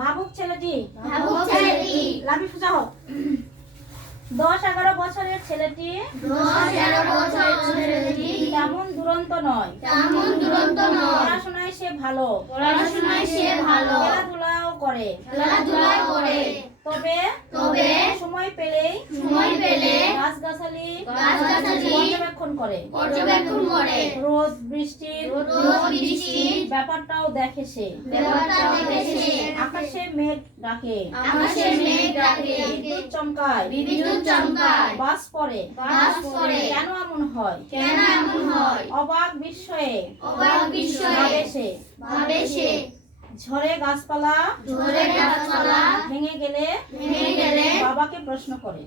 ভাবুক ছেলেটি লাভি সোজা হোক। 10-11 বছরের ছেলেটি তেমন দুরন্ত নয়, পড়াশোনায় সে ভালো, খেলাধুলাও করে, তবে সময় পেলেই গাছগাছালি পর্যবেক্ষণ করে, রোদ বৃষ্টির ব্যাপারটাও দেখে সে, আকাশে মেঘ ডাকে, বিদ্যুৎ চমকায়, বাস পড়ে, কেন এমন হয়, অবাক বিস্ময়ে ভাবে সে, ঝড়ে গাছপালা ভেঙে গেলে বাবাকে প্রশ্ন করে,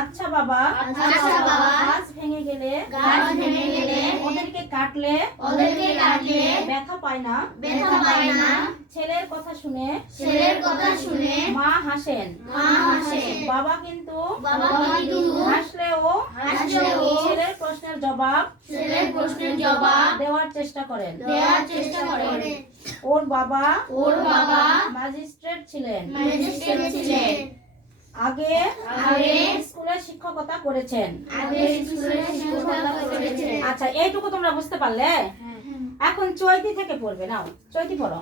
আচ্ছা বাবা, গাছ ভেঙে গেলে ওদেরকে কাটলে ব্যথা পায় না, ছেলের কথা শুনে মা হাসেন, বাবা কিন্তু হাসলেও ছেলের প্রশ্নের জবাব দেওয়ার চেষ্টা করেন। ওর বাবা ম্যাজিস্ট্রেট ছিলেন, আগে স্কুলে শিক্ষকতা করেছেন। আচ্ছা, এইটুকু তোমরা বুঝতে পারলে? এখন চৈতি থেকে পড়বে। নাও চৈতি পড়ো।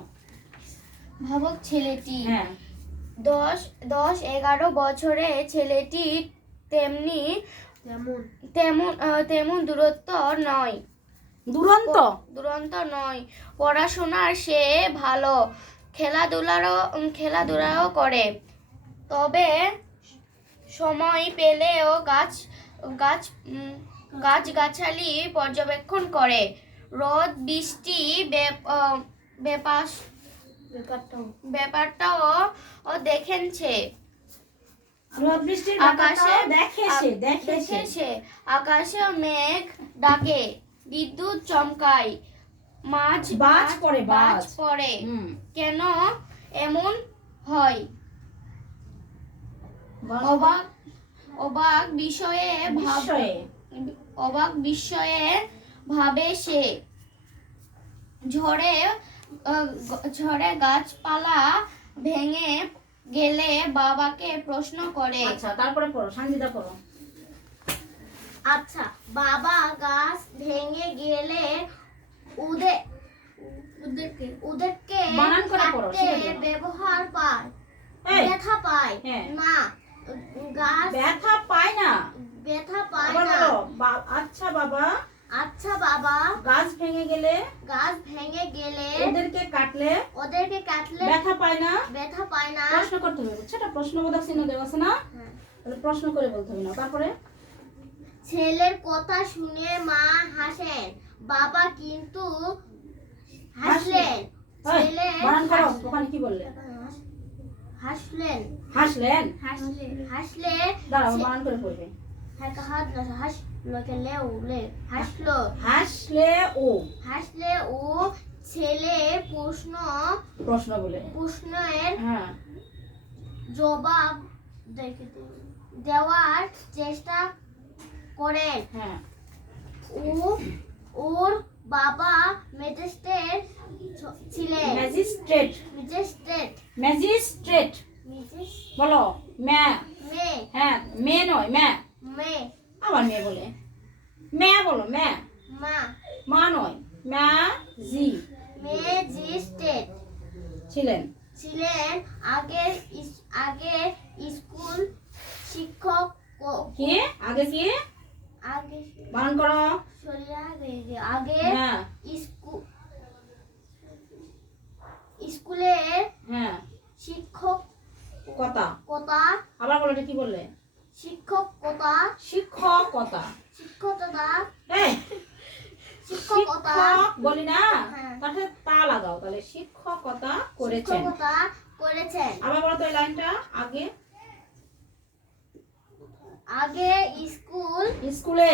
ভাবক ছেলেটি। হ্যাঁ। 10-11 বছরে ছেলেটি তেমন দুরন্ত নয়, পড়াশোনার সে ভালো, খেলাধুলাও করে, তবে সময় পেলেও গাছগাছালি পর্যবেক্ষণ করে, রোদ বৃষ্টি ব্যাপারটাও দেখেছে, আকাশে মেঘ ডাকে, বিদ্যুৎ চমকায়, বাজ পড়ে, কেন এমন হয়, অবাক বিস্ময়ে ভাবে সে, ঝড়ে গাছপালা ভেঙে গেলে বাবাকে প্রশ্ন করে। আচ্ছা, তারপরে পড়ো, সঞ্জিতা পড়ো। আচ্ছা বাবা, গাছ ভেঙে গেলে ওদেরকে বানান করে পড়ো, ব্যবহার পায়, ব্যথা পায় না, ব্যথা পায় না। আচ্ছা বাবা, গাছ ভেঙে গেলে ওদেরকে কাটলে ব্যথা পায় না, প্রশ্ন করতে হবে। সেটা প্রশ্নবোধক চিহ্ন দেওয়া আছে না? তাহলে প্রশ্ন করে বলতে হবে না। তারপরে ছেলের কথা শুনে মা হাসেন, বাবা কিন্তু হাসলেন। ওখানে কি বললে? হাসলে দাঁড়াও, বানান করে পড়বে। হাসলে ও ছেলে প্রশ্নের জবাব দেওয়ার চেষ্টা করেন। ওর বাবা ম্যাজিস্ট্রেট ছিলেন। ম্যাজিস্ট্রেট বলো। হ্যাঁ, মেয়ে নয়, আবার মেয়ে বলে, বলো, মা নয়, ম্যাজিস্ট্রেট ছিলেন। আগে স্কুল শিক্ষক আগে বানান করো। স্কুলের শিক্ষকতা। আবার বলো, এটা কি বললে? শিক্ষকতা বলি না, তাহলে তা লাগাও, তাহলে শিক্ষকতা করেছেন। আবার বলো তো এই লাইনটা। আগে স্কুলে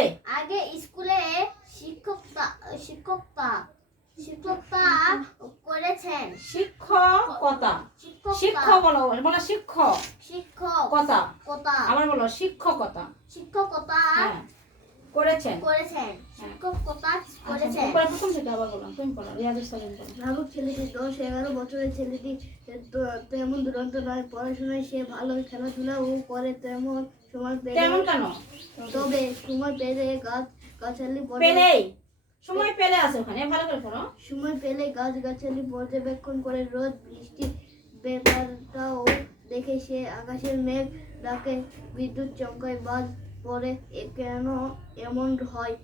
শিক্ষকতা করেছেন। শিক্ষকতা। শিক্ষক বলো, বলো শিক্ষকতা। আবার বলো শিক্ষকতা। করেছেন। শিক্ষক কথা করেছেন। উপরে প্রথম থেকে আবার বললাম, তুমি পড়ো, রিয়াজুস সালিম পড়ো। ভাবুক ছেলেটি 10-11 বছরের ছেলেটি তেমন দুরন্ত নয়, পড়াশোনায় সে ভালো, খেলাধুলাও করে তেমন সময় পেলে তেমন কেন? তবে সময় পেলে গাছগাছালি সময় পেলে আছে ওখানে, ভালো করে পড়ো। সময় পেলে গাছগাছালি পর্যবেক্ষণ করে, রোদ বৃষ্টি ব্যাপারটাও দেখে সে, আকাশের মেঘ ডাকে, বিদ্যুৎ চমকায়, বাজ পড়ে, কেন এমন হয়,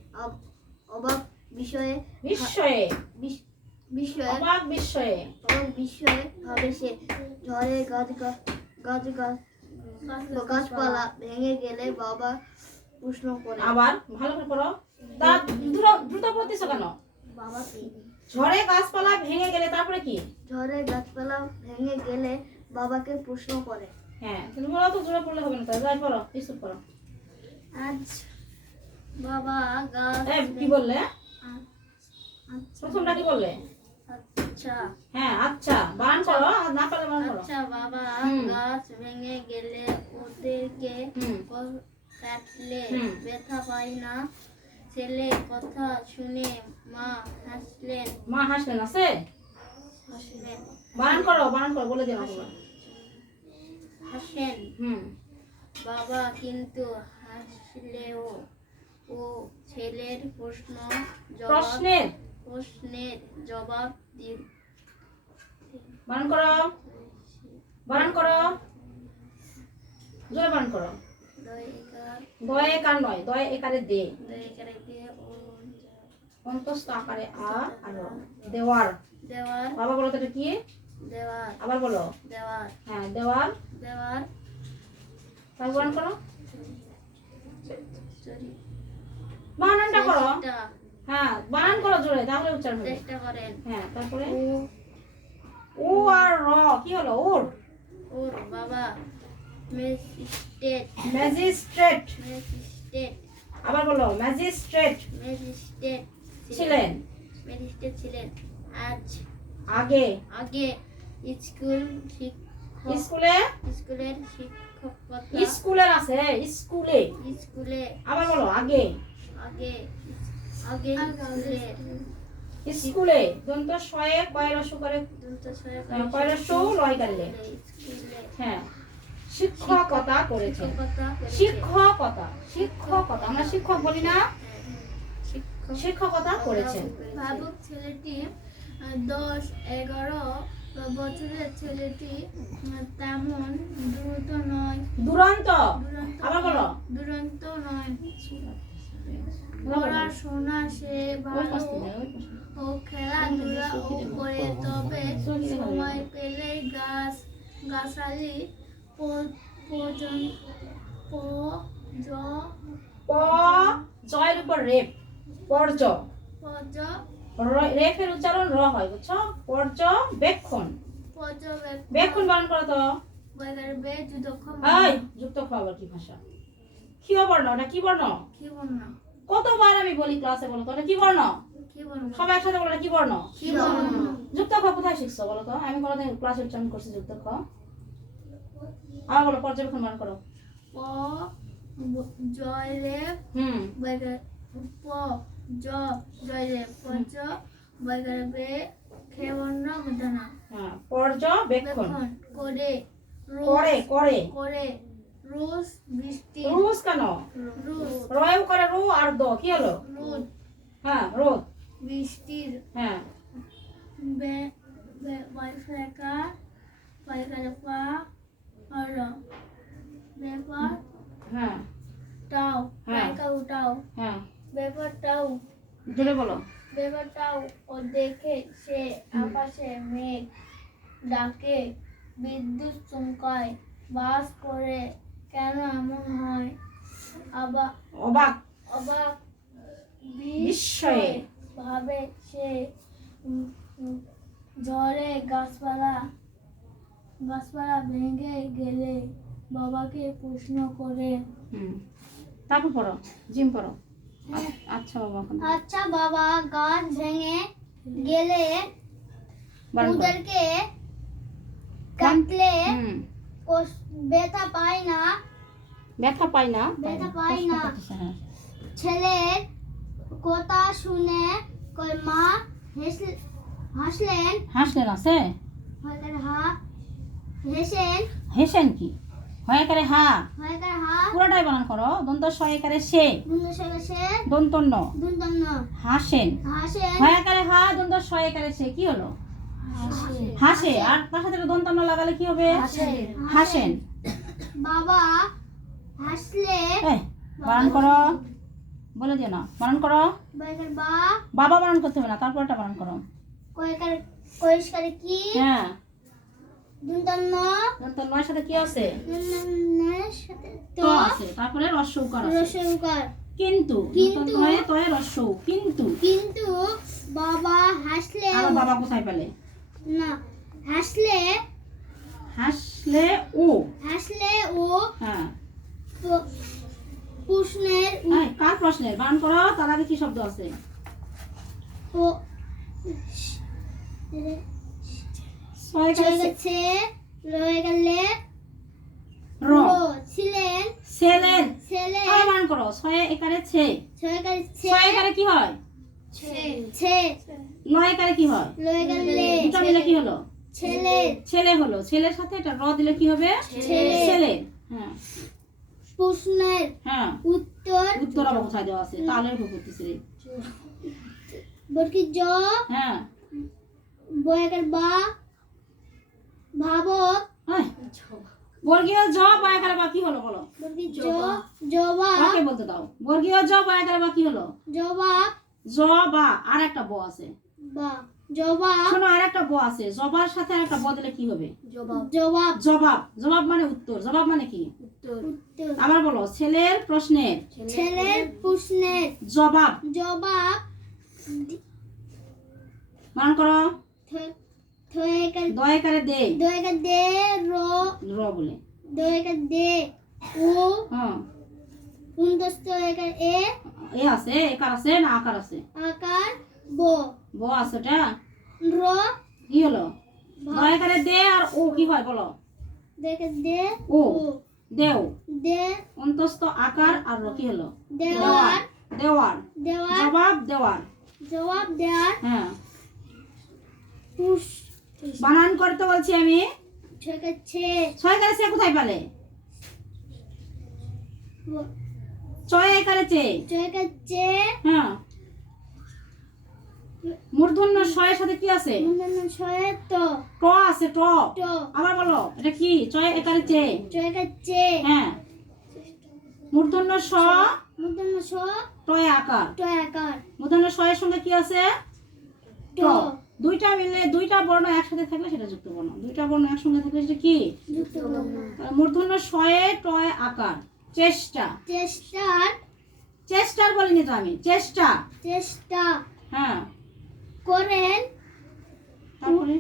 অবাক বিস্ময়ে ভাবে সে, ঝড়ে গাছপালা ভেঙে গেলে বাবা প্রশ্ন করে। আবার ভালো করে পড়ো। তার দ্রুত পড়তেছো কেন? ঝড়ে গাছপালা ভেঙে গেলে তারপরে কি? ঝড়ে গাছপালা ভেঙে গেলে বাবাকে প্রশ্ন করে। হ্যাঁ, তুমি বলো তো, জোরে পড়লে হবে না, তাই যাই পড়ো, কিছু পড়ো। আজ বাবা গাছ কি বললে? প্রথমটা কি বললে? আচ্ছা হ্যাঁ, আচ্ছা বানান করো, আর না পারলে বানান করো। আচ্ছা বাবা গাছ ভেঙে গেলে ওদেরকে কাটলে ব্যথা পায় না। ছেলে কথা শুনে মা হাসলেন। আছে? বানান করো বলে দিন আমাকে। হাসেন। বাবা কিন্তু হাসলেও ও ছেলের প্রশ্নের জবাব দিল। বানান করো, জোরে বানান করো। দয়ে কার নয়, দয়ে একারে দে, অন্তস্থ আকারে আ আর র। দেওয়ার। বাবা বলো তো এটা কি? দেওয়ার। আবার বলো। দেওয়ার। হ্যাঁ, দেওয়ার। তাই বানান করো, বানানটা করো। হ্যাঁ, বানান করো জোরে, তাহলে উচ্চারণ হবে। চেষ্টা করেন। হ্যাঁ, তারপরে ও আর র কি হলো? ওর বাবা ম্যাজিস্ট্রেট। আবার বলো, ম্যাজিস্ট্রেট ছিলেন। আগে স্কুলের শিক্ষকতা। স্কুলের আছে, স্কুলে। আবার বলো, আগে স্কুলে। দন্ত শয়ে কয়রস করে, কয়রস লয় গালে। হ্যাঁ, শিক্ষকতা করেছেন। শিক্ষকতা আমরা শিক্ষক বলি না, শিক্ষকতা করেছেন। ভাবুক ছেলেটি 10-11 বছরের ছেলেটি তেমন দুরন্ত। আবার বলো, দুরন্ত নয়, পড়াশোনা সে ভালো ও খেলাধুলা ও করে, তবে সময় পেলে গাছালি জয়ের উপর রেপ, পর্য। রেফের উচ্চারণ র হয়, বুঝছো? পর্যবেক্ষণ বানান করো তো। যুক্ত খাবার কি ভাষা? কি বর্ণ? ওটা কি বর্ণ? কতবার আমি বলি ক্লাসে, বলো তো, ওটা কি বর্ণ? সবাই একসাথে বলো, কি বর্ণ? যুক্ত খ কোথায় শিখছো বলো তো? আমি কোনোদিন ক্লাসে উচ্চারণ করছি যুক্ত খ? আবার বলো, পর্যবেক্ষণ বানান করো। পর্যবেক্ষণ করে। রোজ বৃষ্টি। রোজ কেন? রয়েও করে রো আর দ কি হলো? রোদ। হ্যাঁ, রোদ বৃষ্টির। হ্যাঁ, ব্যাপারটাও জোরে বলো। ও দেখে সে, আকাশে মেঘ ডাকে, বিদ্যুৎ চমকায়, বাস করে, কেন এমন হয়, অবাক বিস্ময়ে ভাবে সে, ঝড়ে গাছপালা ভেঙে গেলে বাবাকে প্রশ্ন করে। তারপর পড়ো, জিম পড়ো। আচ্ছা বাবা গাছ ভেঙে গেলে ওদেরকে কাটলে ব্যথা পায় না। ছেলের কথা শুনে মা হাসলেন হাসলেন আছে হেসেন হেসেন কি হয়াকারে হা হা পুরোটাই বানান করো দন্ত সহায়কারে সে সে দন্তন্য দুন্তন্ন হাসেন হাসেন হয়াকারে হা দন্ত সহায়কারে সে কি হলো হাসে আর তার সাথে একটা দন্তন্য লাগালে কি হবে হাসেন বাবা হাসলে এই বানান করো বলে দিও না বানান করো বয়কার বা বাবা বানান করতে হবে না তারপরটা বানান করো কয়কার কয়স্কারে কি হ্যাঁ দুন্তন্ন দন্তন্যের সাথে কি আছে দুন্তন্নের সাথে তো আছে তারপরে রস্য উকার আছে রসৌকার কিন্তু কিন্তু দন্তন্যে তয়ে রস্য কিন্তু কিন্তু বাবা হাসলে আর বাবা কোথায় পেলে না হাসলে হাসলে ও হাসলে ও হ্যাঁ প্রশ্নের এই, কার প্রশ্নের বানান করো তার আগে কি শব্দ আছে সহায়কারে সে- গেছে রয়ে গেলে র ছিলেন ছেলেন ছেলে আর বানান করো ছয় একারে ছে ছয়কার ছয় একারে কি হয় ছে নয় একারে কি হয় রয়ে গেলে দুটো মিলে কি হলো ছেলে ছেলে হলো ছেলের সাথে এটা র দিলে কি হবে ছেলে। ছেলে হ্যাঁ প্রশ্নের হ্যাঁ উত্তর উত্তর আবার কোথায় দেওয়া আছে তাহলে করতেছি রে বর্গি জ হ্যাঁ বয়কার বা ভাবক হ্যাঁ। বর্গীয় জ বয়াকারে বা কি হলো বলো বর্গি জ জবাব ওকে বলতে দাও বর্গীয় জ বয়াকারে বা কি হলো জবাব জ বা আর একটা ব আছে বা জবাব শোনো আর একটা ব আছে জবার সাথে আর একটা ব দিলে কি হবে জবাব জবাব জবাব মানে উত্তর জবাব মানে কি উত্তর আবার বলো ছেলের প্রশ্নের ছেলের প্রশ্নের জবাব জবাব মান করো থয়কার দয়াকারে দে দয়কার দে র র বলে দয়কার দে ও হ্যাঁ উন্দস্ত একার এ এ আছে একার আছে না আকার আছে আকার ব ব আছে ওটা র কি হলো দয়াকারে দে আর ও কি হয় বলো দয়কার দে ও দেও দে অন্তস্থ আকার আর র কি হলো দেওয়ার দেওয়ার দেওয়ার জবাব দেওয়ার জবাব দেওয়ার হ্যাঁ পুষ বানান করতে বলছি আমি ছয়কার ছে ছয়কারে সে কোথায় পেলে ছয় একারে চে ছয়কার চে হ্যাঁ মূর্ধন্য ছয়ের সাথে কি আছে মুন্ডন ছয়ের তো ট আছে ট তো আবার বলো এটা কি ছয় একারে চে ছয়কার চে হ্যাঁ মূর্ধন্য স মুন্ডন ছ টয় আকার তো আকার মূর্ধন্য স এর সঙ্গে কি আছে ট তো দুইটা মিলে দুইটা বর্ণ একসাথে থাকলে সেটা যুক্ত বর্ণ দুইটা বর্ণ একসঙ্গে থাকলে সেটা কি যুক্ত বর্ণ মূর্ধন্য শয়ে টয় আকার চেষ্টা চেষ্টার চেষ্টার বলিনি তো আমি চেষ্টা চেষ্টা হ্যাঁ করেন তারপরে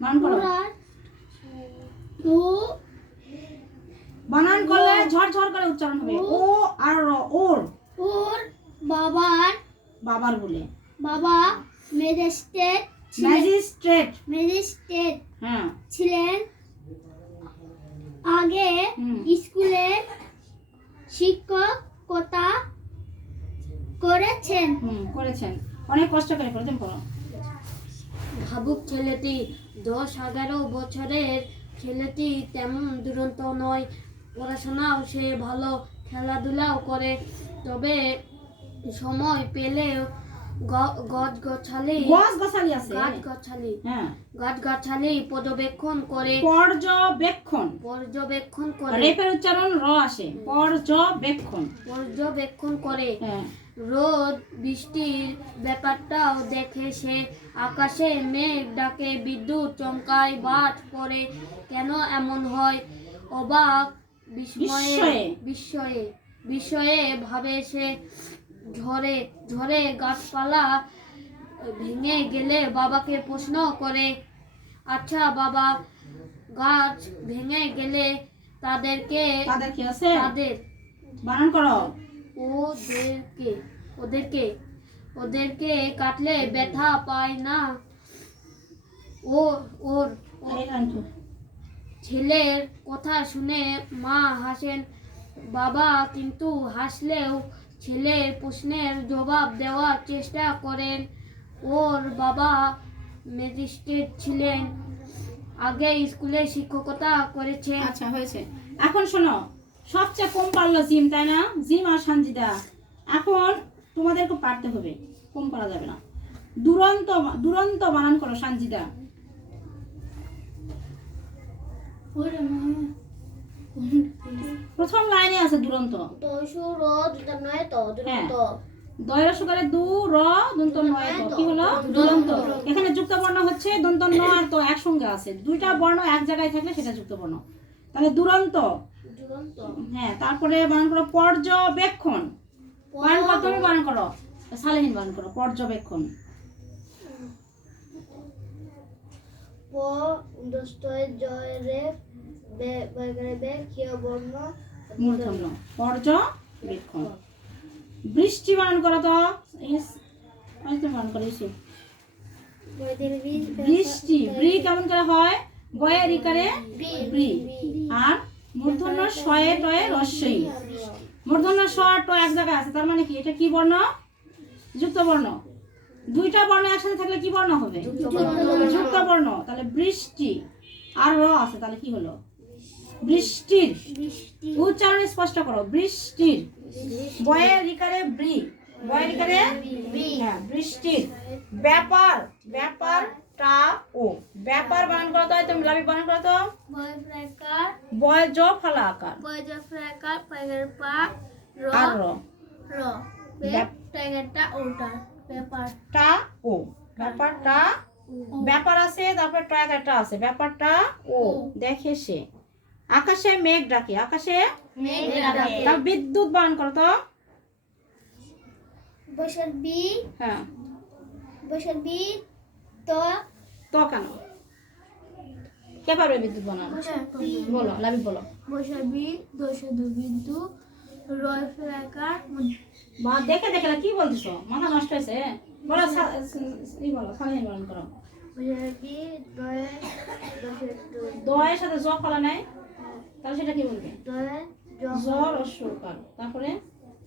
মান করো পুরার ও বানান করলে ঝরঝর করে উচ্চারণ হবে ও আর র ওর ওর বাবার বাবার বলে বাবা ম্যাজিস্ট্রেট ম্যাজিস্ট্রেট ম্যাজিস্ট্রেট হ্যাঁ ছিলেন আগে হুম। স্কুলের শিক্ষকতা করেছেন করেছেন অনেক কষ্ট করে করেছেন করো ভাবুক ছেলেটি 10-11 বছরের ছেলেটি তেমন দুরন্ত নয়, পড়াশোনাও সে ভালো, খেলাধুলাও করে, তবে সময় পেলেও গাছগাছালি হ্যাঁ পর্যবেক্ষণ করে পর্যবেক্ষণ রেফের উচ্চারণ র আসে পর্যবেক্ষণ হ্যাঁ রোদ বৃষ্টির ব্যাপারটাও দেখে সে, আকাশে মেঘ ডাকে, বিদ্যুৎ চমকায়, বাজ পড়ে, কেন এমন হয়, অবাক বিস্ময়ে ভাবে সে, ঝড়ে ঝড়ে গাছপালা ভেঙে গেলে বাবাকে প্রশ্ন করে, আচ্ছা বাবা, গাছ ভেঙে গেলে তাদের কি আছে তাদের বানান করো ওদেরকে কাটলে ব্যথা পায় না। ওর এই লাইনটা। ছেলের কথা শুনে মা হাসেন, বাবা কিন্তু হাসলেও ছেলের প্রশ্নের জবাব দেওয়ার চেষ্টা করেন। ওর বাবা ম্যাজিস্ট্রেট ছিলেন, আগে স্কুলে শিক্ষকতা করেছে। আচ্ছা হয়েছে। এখন শোনো, সবচেয়ে কম পারলো জিম, তাই না? জিম আর সানজিদা। এখন তোমাদেরকে পারতে হবে, কম পারা যাবে না। দুরন্ত দুরন্ত বানান করো সানজিদা। প্রথম লাইনে আছে দুরন্ত। হ্যাঁ, দয় রসকারে দু র দন্ত নয় তো কি হলো? দুরন্ত। এখানে যুক্ত বর্ণ হচ্ছে দন্ত ন আর তো একসঙ্গে আছে, দুইটা বর্ণ এক জায়গায় থাকলে সেটা যুক্ত বর্ণ। তাহলে দুরন্ত। হ্যাঁ, তারপরে বানান করো পর্যবেক্ষণ। বানান করো, তুমি বানান করো, সালেহীন বানান করো পর্যবেক্ষণ। প দস্তয় জয় রে বে বর্গরে বে ক্ষীয় বর্ণ মূর্ধন্য পর্যবেক্ষণ। বৃষ্টি বানান করো তো, তুমি বানান করো এসে। বৃষ্টি, ব্রি কেমন করে হয়? বয়ের ইকারে ব্রি, আর মূর্ধন্য শয়ে টয়ে রস্যই। মূর্ধন্য স আর ট এক জায়গায় আছে, তার মানে কি এটা কি বর্ণ? যুক্ত বর্ণ। দুইটা বর্ণ একসাথে থাকলে কি বর্ণ হবে? যুক্ত বর্ণ। তাহলে বৃষ্টি আর র আছে, তাহলে কি হলো? বৃষ্টির। উচ্চারণ স্পষ্ট করো, বৃষ্টির। বয়ের ইকারে ব্রি, বয়ের ইকারে হ্যাঁ, বৃষ্টির। ব্যাপার, ব্যাপার টা ও। ব্যাপার বানান করো তো, তুমি লাভি বানান করো তো। বয় জ ফলা আকার আর র টা ও। ব্যাপারটা, ব্যাপার আছে, তারপরে ট্রায়াকারটা আছে, ব্যাপারটা ও দেখে সে। আকাশে মেঘ ডাকে, আকাশে তা বিদ্যুৎ বানান করো তো। বৈশাখ বি হ্যাঁ, বৈশাখ বি তো তো কেন? কে পারবে বিদ্যুৎ বানান? বলো, লাভি বলো। বৈশাখী দোষদু বিন্দু রয় ফ্লাকার মা দেখে দেখে কি বলতেছো? মাথা নষ্ট হয়েছে। বলো, ই বলো, সালেহীন বানান করো। বৈশাখী দয় দশদু দয়ের সাথে জ ফলা নাই, তাহলে সেটা কি বলবে? দয় জ রস্যকার। তারপরে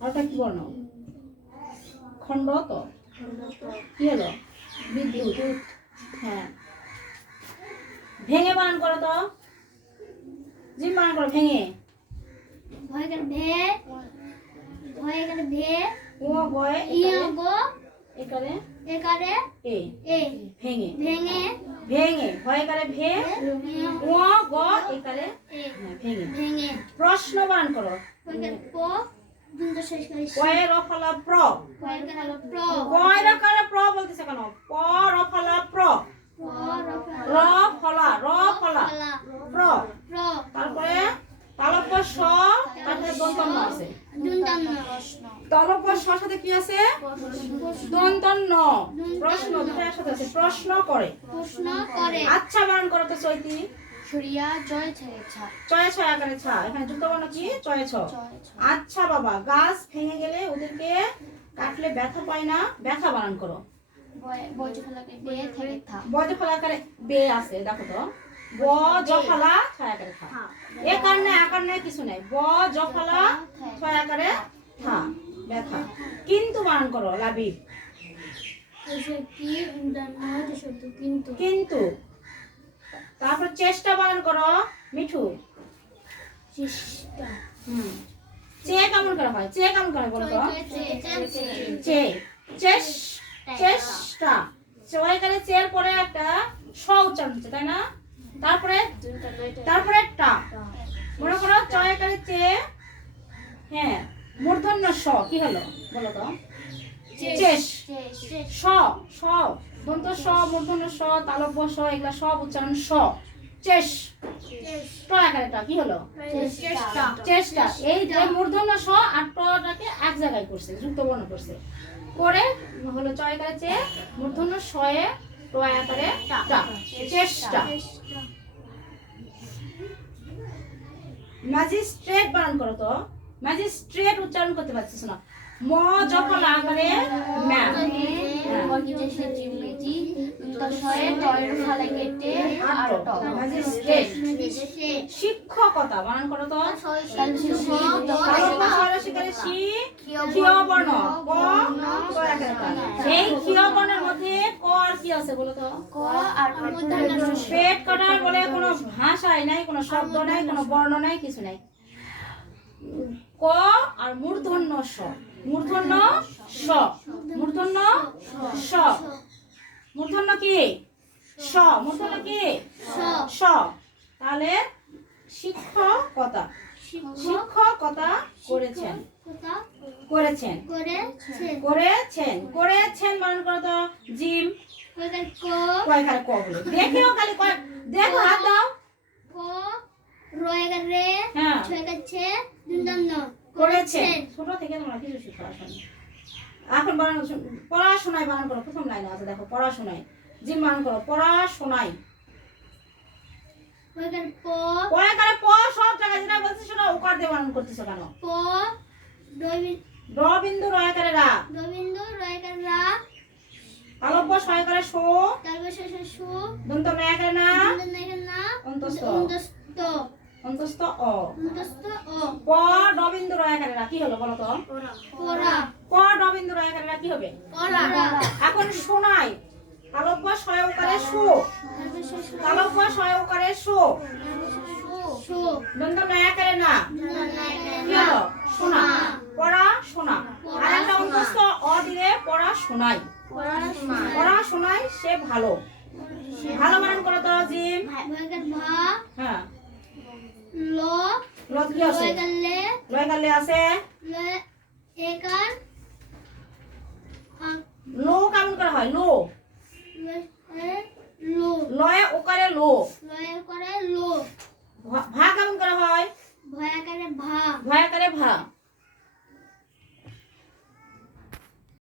আরটা কি বর্ণ? খণ্ড তো কি হলো? বিদ্যুৎ। হ্যাঁ, ভেঙে বানান করো তো। জিম বানান করো, ভেঙে। ভয়কার ভে ভয়কার ভে ও গয়ে ইয় গো একারে একারে এ এ ভেঙে। ভেঙে ভেঙে, ভয় একারে ভে, ও গ একারে এ হ্যাঁ, ভেঙে। ভেঙে প্রশ্ন বানান করো। ভয়কার পো দুটো শেষ করে কয়ে র ফলা প্র। ভয়কার প্র কয় রকারে প্র বলতেছে কেন? প র ফলা প্র, র ফলা, র ফলা প্র। প্র তারপরে তালব্য স, তারপরে দন্ত ন আছে। দুন্তান্ন তালব্য স সাথে কি আছে? দন্ত ন। প্রশ্ন দুটো একসাথে আছে, প্রশ্ন করে। প্রশ্ন করে আচ্ছা বানান করো তো চৈতি। সরিয়া জয় ছেড়ে ছা। চয়ে ছয় আকারে ছা, এখানে যুক্ত বর্ণ কি? চয়ে ছ। আচ্ছা বাবা, গাছ ভেঙে গেলে ওদেরকে কাটলে ব্যথা পায় না, ব্যথা বানান করো। বজ ফলাকে বে থেকে থা। বজ ফলা আকারে বে আছে, দেখো তো। ব জ ফলা ছয় আকারে থা। এ কার নাই, আকার নাই, কিছু নাই। ব জ ফলা ছয় আকারে থা, ব্যথা। কিন্তু বানান করো, লাবিব। কি দুন্তান্ন শব্দ কিন্তু কিন্তু। তারপর চেষ্টা বানান করো, মিঠু। চেষ্টা হুম, চে কেমন করে হয়? চে কেমন করে বলো তো? চে, চেষ্টা। চয় করে চের পরে একটা স উচ্চারণ হচ্ছে, তাই না? তারপরে তারপরে টা। মনে করো চয় করে চে, হ্যাঁ, মূর্ধন্য স কি হলো বলো তো? চেষ। স, স দন্ত স, মূর্ধন্য স, তালব্য স, এগুলা সব উচ্চারণ স। চেষ। ট আকারে টা কি হলো? চেষ্টা। এই যে মূর্ধন্য স আর টটাকে এক জায়গায় করছে, যুক্ত বর্ণ করছে, করে হলো চয় আকারে চে, মূর্ধন্য শয়ে ট আকারে টা, চেষ্টা। ম্যাজিস্ট্রেট বানান করো তো। ম্যাজিস্ট্রেট উচ্চারণ করতে পারছিস না। ম জফলা আকারে ম্যা বর্গীদেশে জিমেজি দশয়ে টয়ের ফালা কেটে আর ট ম্যাজিস্ট্রেট শিক্ষকতা বানান করো তো ক্ষীয় বর্ণ ক ক একারে কা। এই ক্ষীয় বর্ণের মধ্যে ক আর কি আছে বলো তো? ক আর পেট কাটার বলে কোনো ভাষাই নাই, কোনো শব্দ নাই, কোনো বর্ণ নাই, কিছু নাই। ক আর মূর্ধন্য স, মূর্ধন্য স, মূর্ধন্য স, মূর্ধন্য কি স, মূর্ধন্য কি স। তাহলে শিক্ষকতা, শিক্ষকতা করেছেন, করেছেন, করেছেন, করেছেন বানান করো তো জিম কয় খালি ক বলে দেখেও খালি কয় দেখো হাত দাও। হ্যাঁ করেছেন, ছোট থেকে তোমরা কিছু শিখো আসলে। এখন বানান পড়াশোনায় বানান করো, প্রথম লাইনে আছে দেখো পড়াশোনায় জিম বানান করো পড়াশোনায়। পরে কারে প সব জায়গায় যেটা বলছিস সেটা ওকার দিয়ে বানান করতেছো কেন? ড বিন্দু রয় করে রা, আলব্য সয় করে শো, দন্ত নয় করে না, অন্তস্থ অন্তস্থ অ, প ড বিন্দু রয় করে রা কি হলো বলো তো? প ড বিন্দু রয় করে রা কি হবে? এখন শোনাই আলব্য সয় করে শো, আলব্য সয় করে শো, দন্ত নয় করে না কি হলো? শোনা, পড়া শোনা। আর একটা অন্তস্থ অ দিলে পড়া শোনাই, পড়া শোনাই সে ভালো, ভালো বানান করো তো জিম। হ্যাঁ ল কি আছে? লয় গালে আছে লো কেমন করে হয়? লো লয়ে ওকারে লো, ভা কেমন করে হয়? ভয় আকারে ভা,